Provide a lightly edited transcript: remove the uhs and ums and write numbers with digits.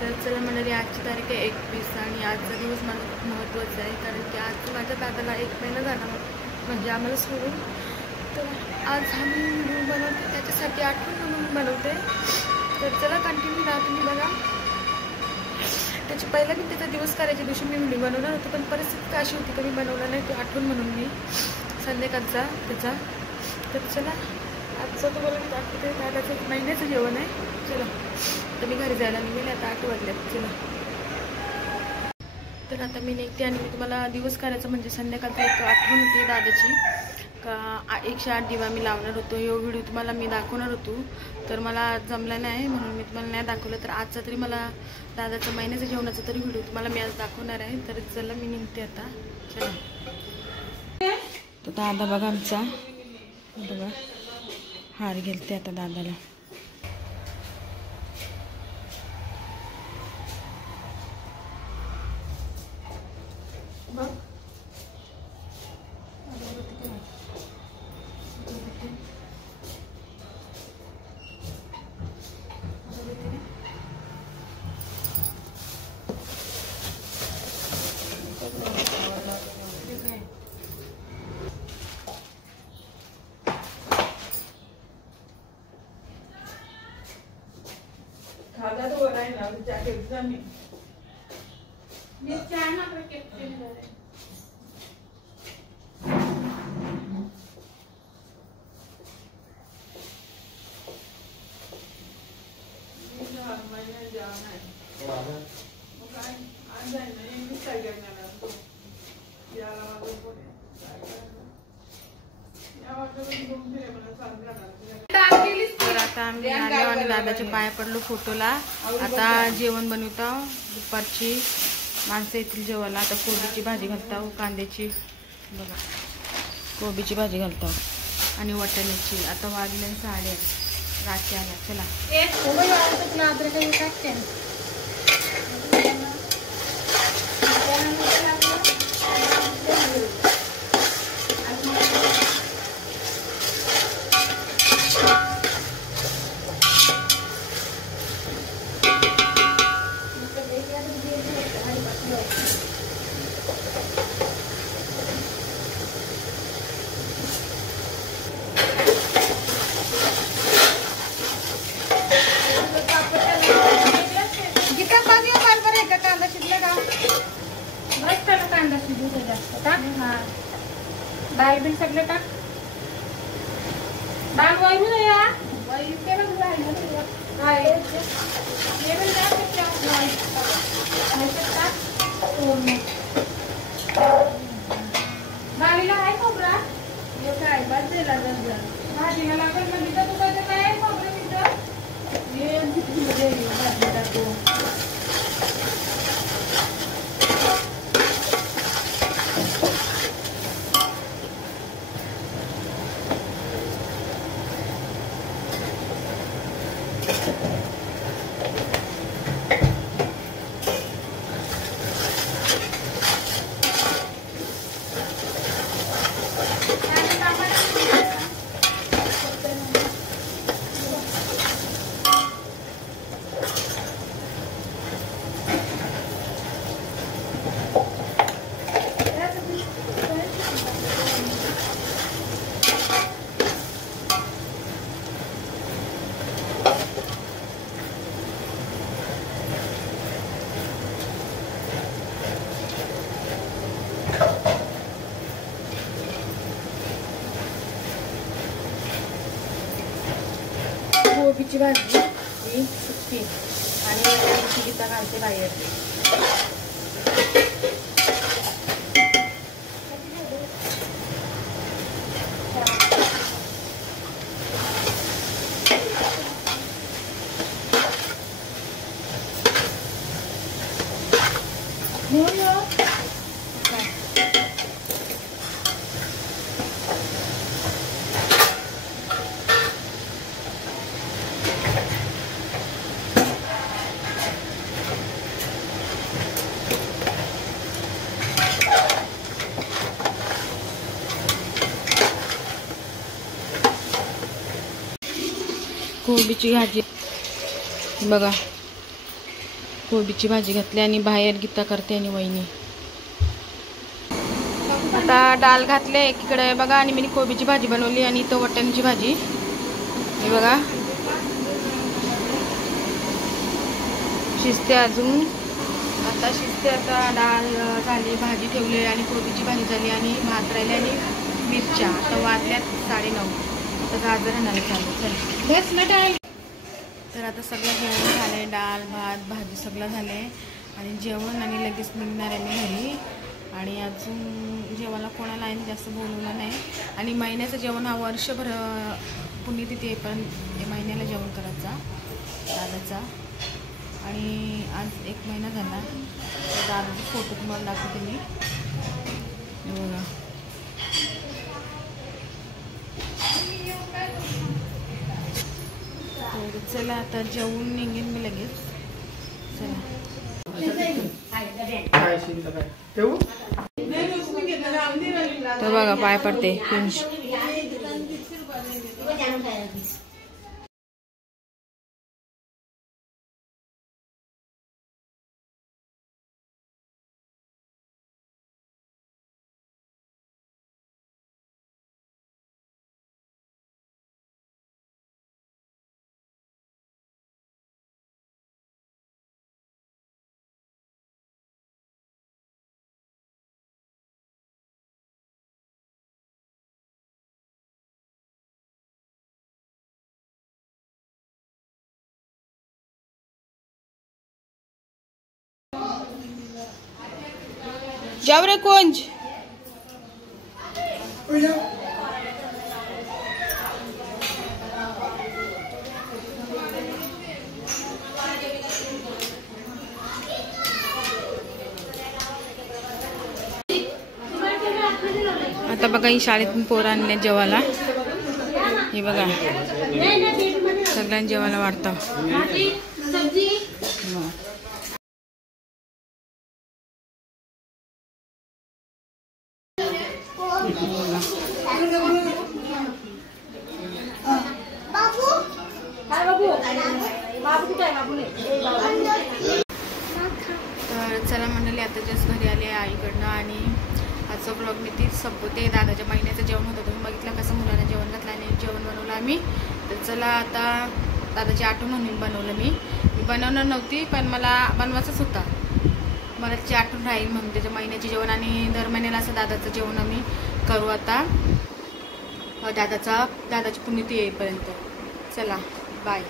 तर चला मंडळी, आजची तारीख आहे 21 आणि आजचा दिवस मला खूप महत्त्वाचा आहे, कारण की आज माझ्या दादाला 1 महिना झाला म्हणजे आम्हाला सोडून. तर आज आम्ही व्हिडिओ बनवते, त्याच्यासाठी आठवण म्हणून बनवते. तर चला कंटिन्यू राहा तुम्ही बघा. त्याची पहिला मी त्याचा दिवस करायच्या दिवशी मी व्हिडिओ बनवणार होतो, पण परिस्थिती अशी होती की मी बनवला नाही. तो आठवण म्हणून मी संध्याकाळचा त्याचा. तर चला आजचा तुम्हाला मी दाखवते. दादाचं 1 महिन्याचं जेवण आहे. चला तर मी घरी जायला निघेले, आता 8 वाजल्यात. चला तर आता मी निघते आणि मी तुम्हाला दिवस करायचं म्हणजे संध्याकाळची एक आठवण होती दादाची का 108 दिवा मी लावणार होतो. हे व्हिडिओ तुम्हाला मी दाखवणार होतो, तर मला जमला नाही म्हणून मी तुम्हाला नाही दाखवलं. तर आजचा तरी मला दादाचं महिन्याचं जेवणाचा तरी व्हिडिओ तुम्हाला मी आज दाखवणार आहे. तर चला मी निघते आता. चला तर दादा बघा आमचा बघा हार गेलते आता दादाला. खादा तो नाही ना जॅकेट जमी मी चायना पॅकेट केलं आहे. तर आता आम्ही आलो आणि दादाच्या पाया पडलो फोटोला. आता जेवण बनवतो. दुपारची माणसं येतील जेवायला. आता कोबीची भाजी घालतो, कांद्याची बघा कोबीची भाजी घालतो आणि वाटाण्याची. आता वाजले 8:30 रात्री आला. चला कांदा शिजू दे जास्त टाक. हा डाळ बिल सगळं टाक. डाळ वाळू दे या वाळू केलं राहिलं काय लेवल टाक डाळीला आहे खोबरा हे काय बदलेला जर भाजीला लागेल म्हणजे तर तुझं काय आहे खोबरं तिथं हे भाजी टाकू. कोबीची भाजी ही सुकी आणि वाटाण्याची गीता घालते बाहेर. कोबीची भाजी बघा कोबीची भाजी घातली आणि बाहेर गीता करते आणि वहिनी आता डाळ घातले एकीकडे बघा. आणि मी कोबीची भाजी बनवली आणि इथं वाटाण्याची भाजी हे बघा शिजते अजून. आता शिजते. आता डाळ झाली, भाजी ठेवली आणि कोबीची भाजी झाली आणि भात राहिले आणि मिरच्या. आता वाजल्यात 9:30. आता गाजर आणायला चालू. तर आता सगळं जेवण झाले, डाळ भात भाजी सगळं झाले आणि जेवण आणि लगेच निघणार आहे मी घरी. आणि अजून जेवायला कोणाला आहे जास्त बोलवलं नाही. आणि महिन्याचं जेवण हा वर्षभर पुण्यतिथी आहे पण महिन्याला जेवण करायचा दादाचा. आणि आज 1 महिना झाला. दादाचे फोटो तुम्हाला दाखवते मी बघा. चला आता जेवून निघेन मी लगेच. चला तर बघा पाय पडते पिंच. जाऊ रे कुंज. आता बघा ही शाळेतून पोरं आणले जेवायला. हे बघा सगळ्यांना जेवायला वाटतं. तर चला मंडळी आता जस्ट घरी आले आईकडनं. आणि आजचा ब्लॉग मी तीच संपवते. दादाच्या महिन्याचं जेवण होतं, तुम्ही बघितलं कसं मुलांना जेवण घातलं आणि जेवण बनवलं आम्ही. तर चला आता दादाची आठवण म्हणून बनवलं मी बनवणार नव्हती पण मला बनवायचंच होता. मला त्याची आठवण राहील म्हणून त्याच्या महिन्याचे जेवण. आणि दर महिन्याला असं दादाचं जेवण आम्ही करू आता दादाची पुण्यतिथी येईपर्यंत. चला बाय.